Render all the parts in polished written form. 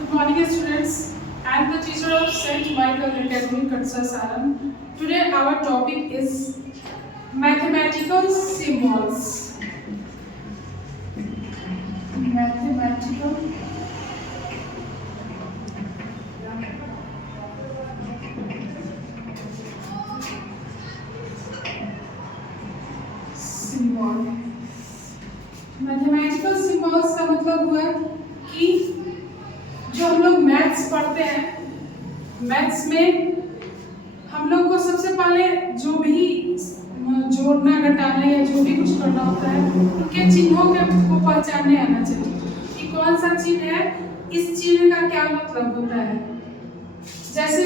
Good morning, students. I am the teacher of St. Michael Academy, Katsa Saran. Today, our topic is mathematical symbols. Mathematical symbol. Mathematical symbols का मतलब हुआ कि जो हम लोग maths पढ़ते हैं, मैथ्स में हम लोग को सबसे पहले जो भी जोड़ना घटाना या जो भी कुछ करना होता है उनके चिन्हों के को पहचानने आना चाहिए कि कौन सा चिन्ह है, इस चिन्ह का क्या मतलब होता है। जैसे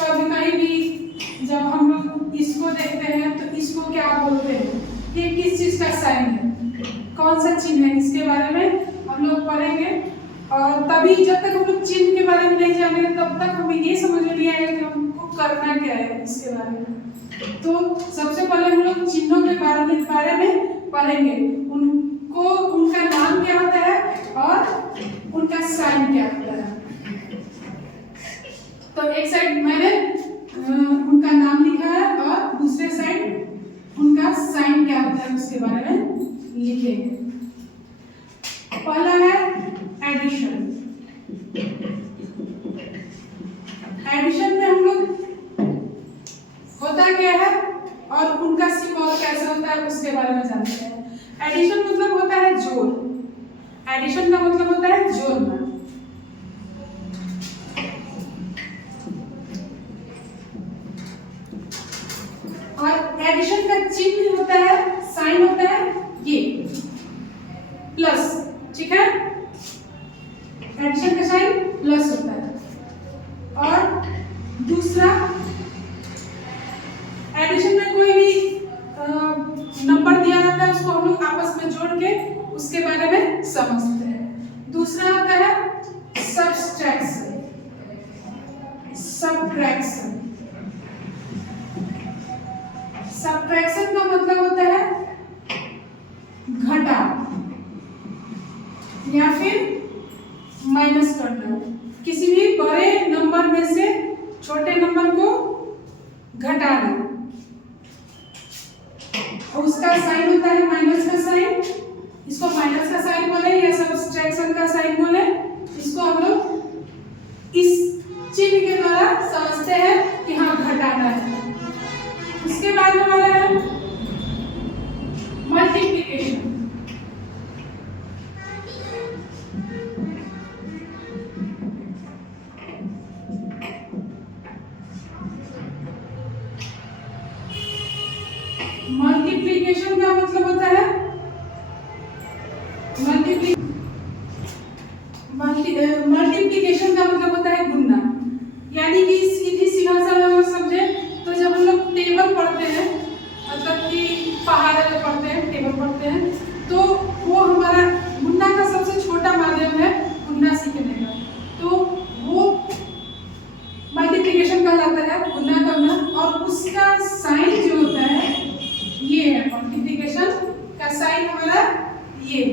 कभी कहीं भी जब हम लोग इसको देखते हैं तो इसको क्या बोलते हैं, ये किस चीज का साइन है, कौन सा चिन्ह है, इसके बारे में हम लोग पढ़ेंगे। और तभी जब तक हम लोग चिन्ह के बारे में नहीं जानेंगे तब तक हमें ये समझ में नहीं आएगा कि हमको करना क्या है इसके बारे में। तो सबसे पहले हम लोग चिन्हों के बारे में पढ़ेंगे, उनको उनका नाम क्या होता है और उनका साइन क्या होता है। तो एक साइड मैंने उनका नाम लिखा है और दूसरे साइड उनका साइन क्या होता है उसके बारे में लिखेंगे। पहला है एडिशन। एडिशन में हम लोग होता क्या है और उनका सिंबल कैसे होता है उसके बारे में जानते हैं। एडिशन मतलब होता है जोड़। एडिशन का मतलब होता है जोड़ना। और एडिशन का चिन्ह होता है, साइन होता है ये प्लस, ठीक है। एडिशन का साइन प्लस होता है। और दूसरा, एडिशन में कोई भी नंबर दिया जाता है उसको हम लोग आपस में जोड़ के उसके बारे में समझते हैं। दूसरा आता है सब्सट्रैक्शन। सब्ट्रैक्शन सब्ट्रैक्शन का मतलब होता है घटा या फिर माइनस करना। किसी भी बड़े नंबर में से छोटे नंबर को घटाना, उसका साइन होता है माइनस का साइन। इसको माइनस का साइन बोले या सब्ट्रैक्शन का साइन बोले। इसको हम लोग इस चिन्ह के द्वारा समझते हैं कि हाँ घटाना है। उसके बाद हमारा है मल्टीप्लिकेशन। मल्टीप्लिकेशन का मतलब होता है मल्टीप्लिकेशन का मतलब होता है गुणना। यानी कि सीधी सी भाषा में हम समझे तो जब हम लोग टेबल पढ़ते हैं, मतलब कि पहाड़े में पढ़ते हैं, टेबल पढ़ते हैं, तो वो हमारा गुणना का सबसे छोटा माध्यम है गुणना सीखने का। तो वो मल्टीप्लिकेशन कहलाता है, गुणा करना। और उसका साइन जो होता है ये है, मल्टीप्लिकेशन का साइन हमारा ये,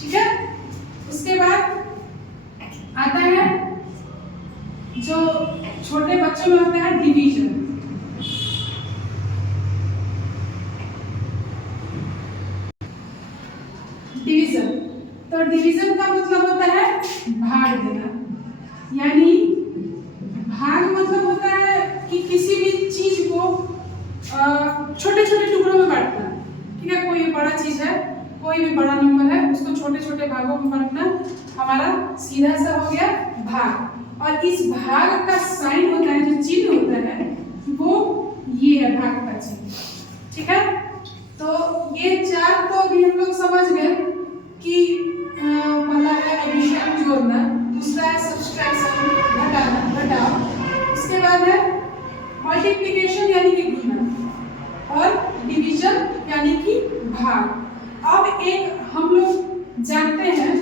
ठीक है। उसके बाद आता है जो छोटे बच्चों में होता है डिवीजन। डिवीजन, तो डिवीजन का मतलब होता है भाग देना। यानी भाग मतलब होता है कि किसी भी चीज को छोटे छोटे टुकड़ों में बांटना, ठीक है। कोई बड़ा चीज है, कोई भी बड़ा नंबर है, उसको छोटे छोटे भागों में बांटना हमारा सीधा सा हो गया भाग। और इस भाग का साइन होता है, जो चिन्ह होता है वो ये है, भाग का चिन्ह, ठीक है। तो ये चार तो अभी हम लोग समझ गए कि पहला है एडिशन जोड़ना, दूसरा है सब्सट्रैक्शन घटाना, घटाव। उसके बाद है मल्टीप्लिकेशन यानी कि गुणा, और डिवीजन यानी कि भाग। अब एक हम लोग जानते हैं,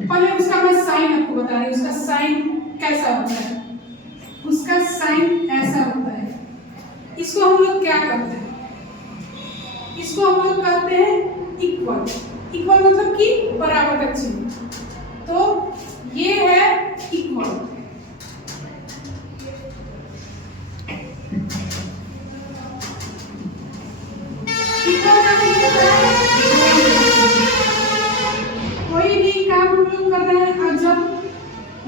पहले उसका मैं साइन आपको बता रही हूँ। उसका साइन कैसा होता है? उसका साइन ऐसा होता है। इसको हम लोग क्या करते हैं? इसको हम लोग कहते हैं इक्वल। इक्वल मतलब कि बराबर का चिन्ह। लोग कर रहे हैं, और जब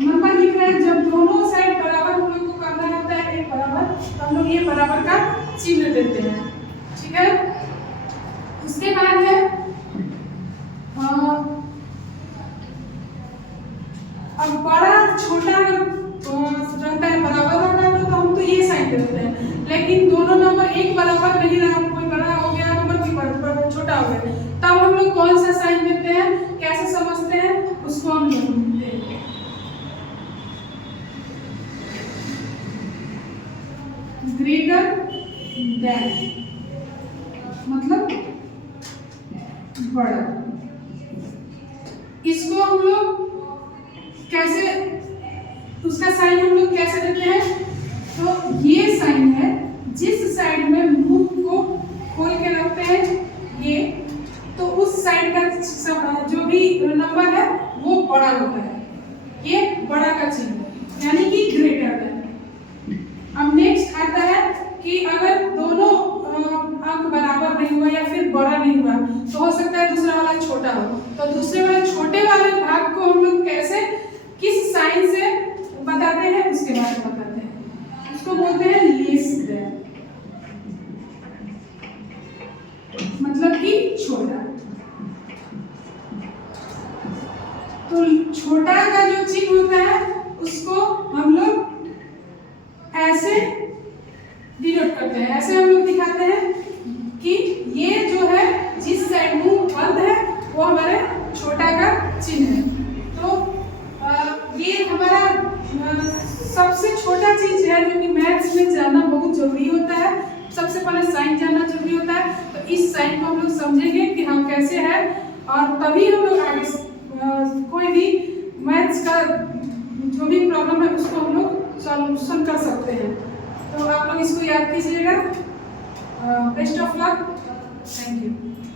नंबर लिख रहे हैं, जब दोनों साइड बराबर हम लोग को करना होता है एक बराबर, तो हम लोग ये बराबर का चिन्ह देते हैं। ठीक है, उसके बाद है अब बड़ा छोटा रहता है, बराबर रहता है, तो हम तो ये साइन देते हैं। लेकिन दोनों नंबर एक बराबर नहीं रहा, कोई बड़ा हो गया नंबर, कोई छोटा हो गया, तब हम लोग कौन सा साइन देते हैं, कैसे समझते हैं, उसको हम जानते हैं। ग्रेटर देन मतलब बड़ा। इसको हम लोग कैसे, उसका साइन हम लोग कैसे देते हैं, तो ये साइन है, जिस साइड में मुंह को खोल के रखते हैं ये, तो उस साइड का जो भी नंबर है वो बड़ा होता है, ये बड़ा का चिन्ह यानी कि ग्रेटर देन। अब नेक्स्ट आता है कि अगर दोनों अंक बराबर नहीं हुआ या फिर बड़ा नहीं हुआ, तो हो सकता है दूसरा वाला छोटा हो, तो दूसरे वाले छोटे वाले भाग को हम लोग कैसे, किस साइन से बताते हैं, उसके बारे में बताते हैं। उसको बोलते हैं लेस देन, मतलब कि छोटा। तो छोटा का जो चिन्ह होता है उसको हम लोग ऐसे डिनोट करते हैं, ऐसे हम लोग दिखाते हैं कि ये जो है जिस साइड मुंह बंद है वो हमारे छोटा का चिन्ह है। तो ये हमारा सबसे छोटा चीज है जो कि मैथ्स में जानना बहुत जरूरी होता है। सबसे पहले साइन जानना जरूरी होता है, तो इस साइन को हम लोग समझेंगे कि हम कैसे हैं, और तभी हम लोग आगे कोई भी मैथ्स का जो भी प्रॉब्लम है उसको हम लोग सॉल्यूशन कर सकते हैं। तो आप लोग इसको याद कीजिएगा। Best of luck, thank you.